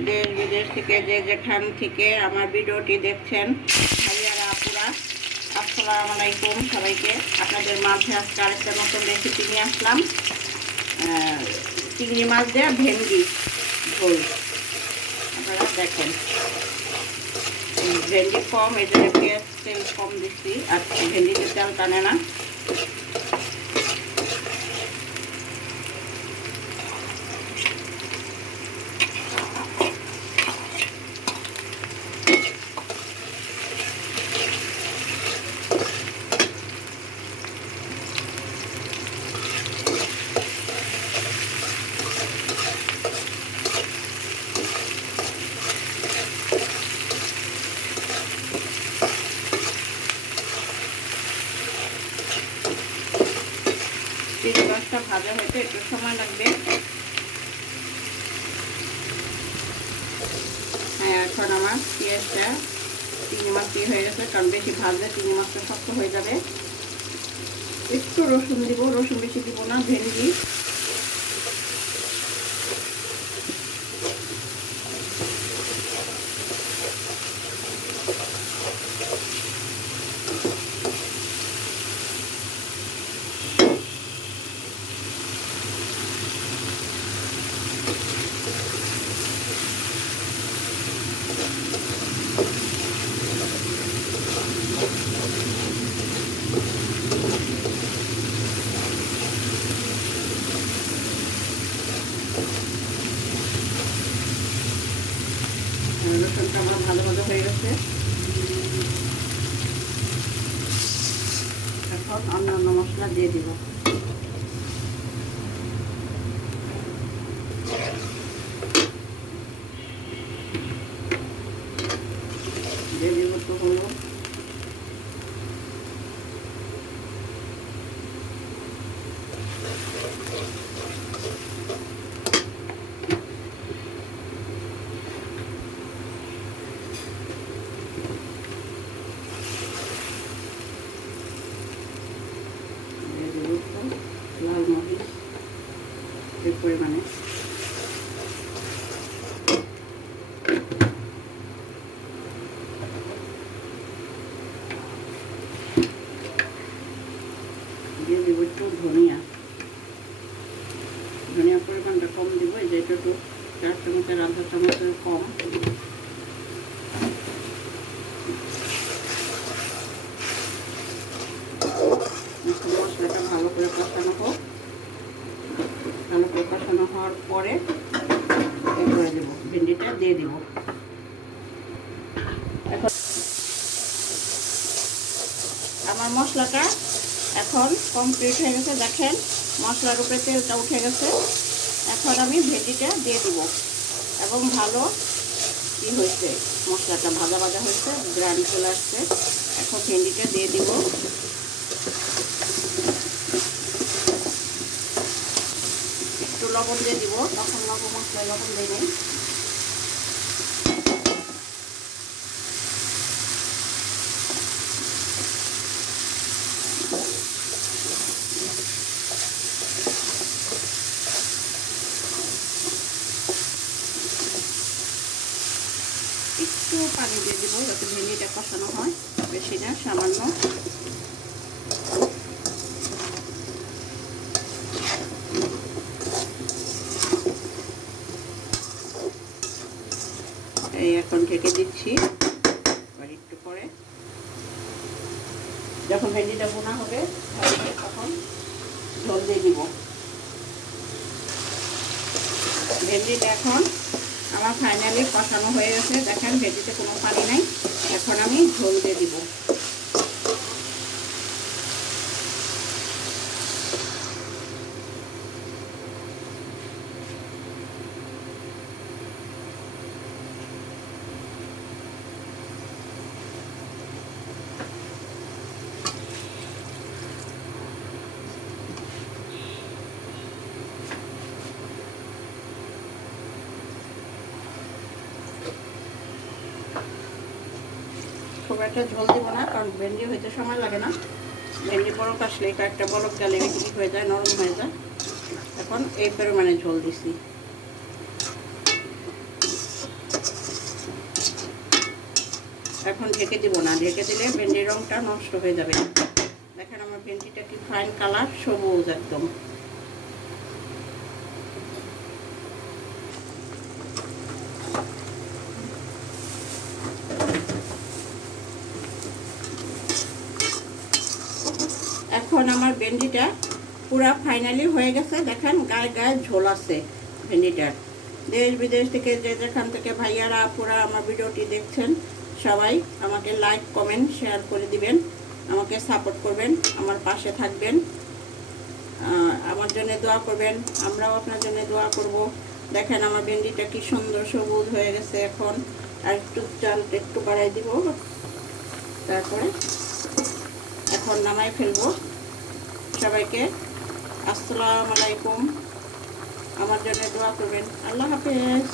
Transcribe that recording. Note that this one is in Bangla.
দেশ বিদেশ থেকে যে যেখান থেকে আমার ভিডিওটি দেখছেন ভাইয়ারা আপুরা, আসসালামু আলাইকুম সবাইকে। আপনাদের মাঝে আজকে আরেকটা নতুন রেসিপি নিয়ে আসলাম। চিংড়ি মাছ দেওয়া ভেন্ডি ঝোল। আপনারা দেখেন, ভেন্ডি কম, এই জন্য পেঁয়াজ তেল কম দিচ্ছি, আর ভেন্ডিতে তেল টানে না। চিংড়ি মাছটা ভাজা হইতে একটু সময় লাগবে। হ্যাঁ, এখন আমার পেঁয়াজটা চিংড়ি মাছ দিয়ে হয়ে গেছে, কারণ বেশি ভাজলে চিংড়ি মাছটা শক্ত হয়ে যাবে। একটু রসুন দিব, রসুন বেশি দিব না। ভেন্ডি রসুনটা আমার ভালো ভালো হয়ে গেছে। এখন অন্যান্য মশলা দিয়ে দিব। দিয়ে দিব তো হলো লাল মরিচ এই পরিমাণে। দিয়ে দিব একটু ধনিয়া, ধনিয়া পরিমাণটা কম দিব, এই যে একটু 4 চামচের আধা চামচের কম। মশলাটা ভালো করে কষানো হোক। ভালো করে কষানো হওয়ার পরে এই করে দেব, ভেন্ডিটা দিয়ে দিব। এখন আমার মশলাটা এখন কমপ্লিট হয়ে গেছে। দেখেন, মশলার উপরে তেলটা উঠে গেছে। এখন আমি ভেন্ডিটা দিয়ে দিব এবং ভালো কি হয়েছে, মশলাটা ভাজা ভাজা হয়েছে, গ্রান চলে আসছে। এখন ভেন্ডিটা দিয়ে দিব। একটু লবণ দিয়ে দিব, তখন মশলায় লবণ দিয়ে নেই। একটু পানি দিয়ে দিব যাতে ভেন্ডিটা কষানো হয়, বেশি না, সামান্য। এই এখন ঢেকে দিচ্ছি। আর একটু পরে যখন ভেন্ডিটা বোনা হবে তখন ঝোল দিয়ে দিব। ভেন্ডিটা এখন আমার ফাইনালি কষানো হয়ে গেছে। দেখেন, ভেন্ডিতে কোনো পানি নাই। এখন আমি ঝোল দিয়ে দিব। খুব একটা ঝোল দিব না, কারণ ভেন্ডি হইতে সময় লাগে না। ভেন্ডি বরফ আসলে কয়েকটা বরফ জালে বেশি হয়ে যায়, নরম হয়ে যায়। এখন এই পরিমাণে ঝোল দিছি। এখন ঢেকে দিব না, ঢেকে দিলে ভেন্ডির রঙটা নষ্ট হয়ে যাবে। দেখেন আমার ভেন্ডিটা কি ফাইন কালার, সবুজ একদম। এখন আমার ভেন্ডিটা পুরা ফাইনালি হয়ে গেছে। দেখেন গায়ে গায়ে ঝোল আছে ভেন্ডিটার। দেশ বিদেশ থেকে যেখান থেকে ভাইয়ারা পুরা আমার ভিডিওটি দেখছেন, সবাই আমাকে লাইক কমেন্ট শেয়ার করে দিবেন, আমাকে সাপোর্ট করবেন, আমার পাশে থাকবেন, আমার জন্য দোয়া করবেন। আমরাও আপনার জন্য দোয়া করব। দেখেন আমার ভেন্ডিটা কি সুন্দর সবুজ হয়ে গেছে। এখন আর একটু জালটা একটু বাড়াই দিব, তারপরে এখন নামাই ফেলবো। সবাইকে আসসালামু আলাইকুম, আমার জন্য দোয়া করবেন। আল্লাহ হাফেজ।